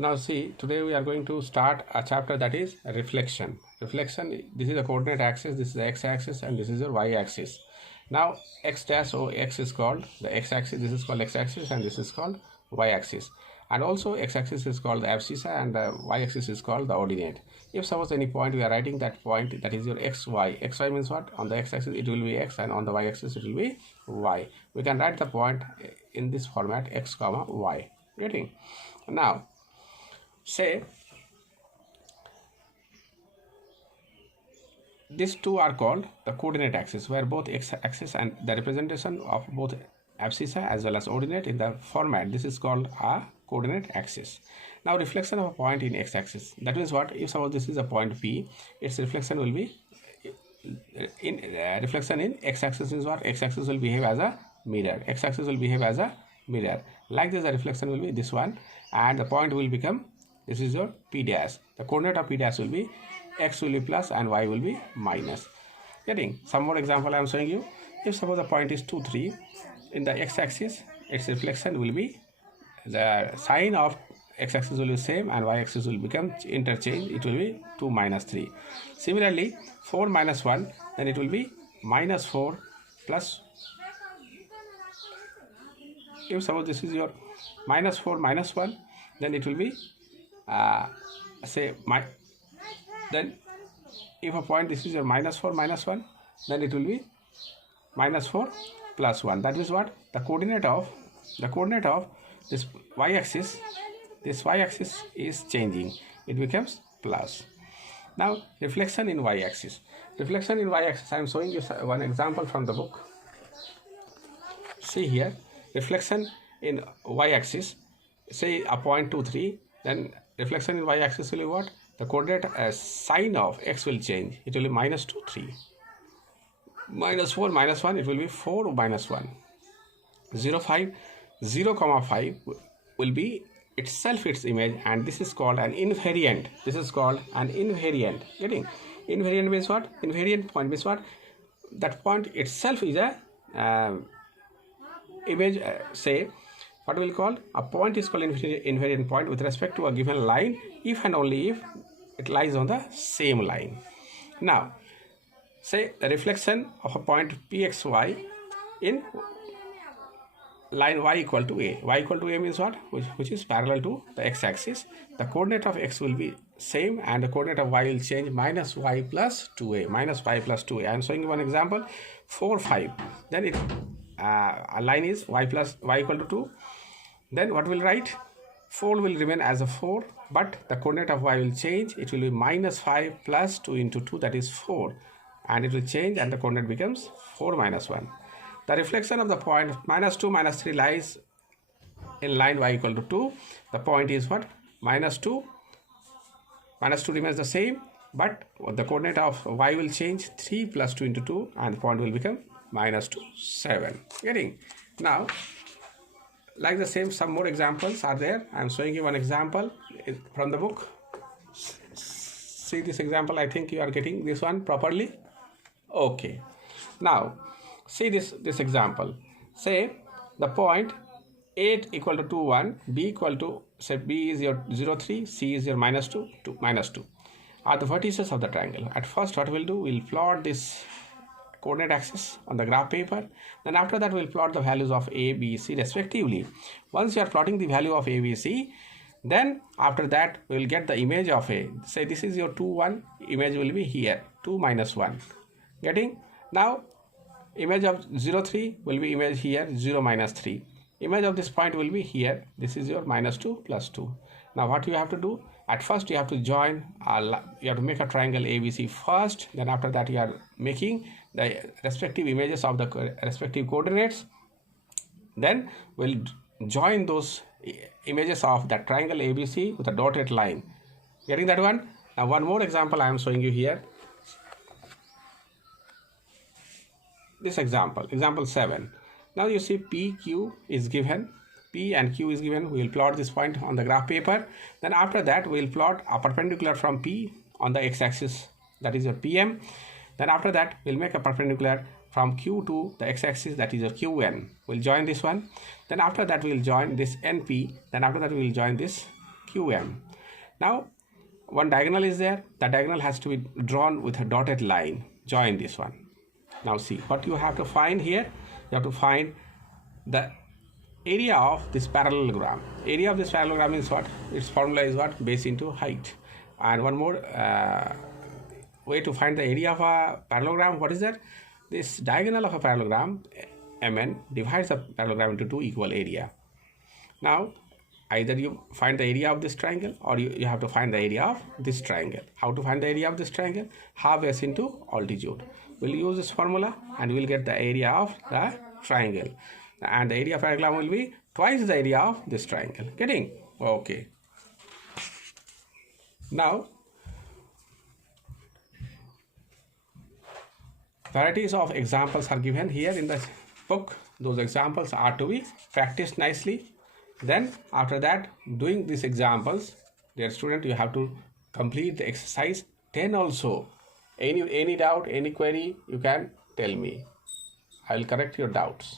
Now see, today we are going to start a chapter that is reflection. Reflection, this is the coordinate axis, this is the x-axis and this is your y-axis. Now x dash or x is called the x-axis, this is called x-axis and this is called y-axis. And also x-axis is called the abscissa and the y-axis is called the ordinate. If suppose any point we are writing that point, that is your xy. Xy means what? On the x-axis it will be x and on the y-axis it will be y. We can write the point in this format x comma y. Getting? Now say these two are called the coordinate axis, where both x-axis and the representation of both abscissa as well as ordinate in the format, this is called a coordinate axis. Now reflection of a point in x-axis, that means what? If suppose this is a point P, its reflection will be in reflection in x-axis is what? X-axis will behave as a mirror. X-axis will behave as a mirror. Like this, the reflection will be this one, and the point will become, this is your P dash. The coordinate of P dash will be x will be plus and y will be minus. Getting? Some more example I am showing you. If suppose the point is 2, 3, in the x-axis, its reflection will be, the sign of x-axis will be same and y-axis will become interchange. It will be 2 minus 3. Similarly, 4 minus 1, then it will be minus 4 plus. If suppose this is your minus 4 minus 1, then it will be then if a point this is your minus 4 minus 1, then it will be minus 4 plus 1. That is what? The coordinate of this y-axis, is changing. It becomes plus. Now reflection in y-axis. Reflection in y-axis, I am showing you one example from the book. See here, reflection in y-axis, say a point 2, 3, then reflection in y-axis will be what? The coordinate sign of x will change. It will be minus 2, 3. Minus 4, minus 1, it will be 4 minus 1. 0, 5, 0, comma 5 will be itself its image, and this is called an invariant. This is called an invariant. Getting? Invariant means what? Invariant point means what? That point itself is a image, say, what we will call a point is called invariant point with respect to a given line if and only if it lies on the same line. Now say the reflection of a point pxy in line y equal to a. Y equal to a means what? Which is parallel to the x-axis. The coordinate of x will be same and the coordinate of y will change, minus y plus 2a. Minus y plus 2a. I am showing you one example. 4, 5. Then it a line is y equal to 2. Then what will write? 4 will remain as a 4, but the coordinate of y will change. It will be minus 5 plus 2 into 2, that is 4. And it will change and the coordinate becomes 4 minus 1. The reflection of the point minus 2 minus 3 lies in line y equal to 2. The point is what? Minus 2. Minus 2 remains the same, but the coordinate of y will change, 3 plus 2 into 2, and the point will become minus 2, 7. Getting? Now, like the same, some more examples are there. I am showing you one example from the book. See this example. I think you are getting this one properly. Okay. Now, see this example. Say the point 8 equal to 2, 1, b equal to, say b is your 0, 3, c is your minus 2, 2, minus 2 are the vertices of the triangle. At first, what we'll do, we'll plot this coordinate axis on the graph paper. Then after that, we'll plot the values of a, b, c respectively. Once you are plotting the value of a, b, c, then after that we will get the image of a. Say this is your 2, 1, image will be here, 2 minus 1. Getting? Now image of 0, 3 will be image here, 0 minus 3. Image of this point will be here, this is your minus 2 plus 2. Now what you have to do? At first you have to join, you have to make a triangle ABC first, then after that you are making the respective images of the respective coordinates. Then we'll join those images of that triangle ABC with a dotted line. Getting that one? Now one more example I am showing you here. This example, example 7. Now you see PQ is given, P and Q is given. We will plot this point on the graph paper. Then after that we will plot a perpendicular from P on the x-axis, that is your PM. Then after that we'll make a perpendicular from Q to the x-axis, that is your QN. We'll join this one. Then after that we'll join this NP. Then after that we'll join this QM. Now, one diagonal is there. That diagonal has to be drawn with a dotted line. Join this one. Now see, what you have to find here, you have to find the area of this parallelogram. Area of this parallelogram is what? Its formula is what? Base into height. And one more way to find the area of a parallelogram, what is that? This diagonal of a parallelogram, MN, divides the parallelogram into two equal area. Now, either you find the area of this triangle or you have to find the area of this triangle. How to find the area of this triangle? Half S into altitude. We'll use this formula and we'll get the area of the triangle. And the area of parallelogram will be twice the area of this triangle. Getting? Okay. Now, varieties of examples are given here in the book. Those examples are to be practiced nicely. Then after that, doing these examples, dear student, you have to complete the exercise 10 also. Any doubt, any query, you can tell me. I will correct your doubts.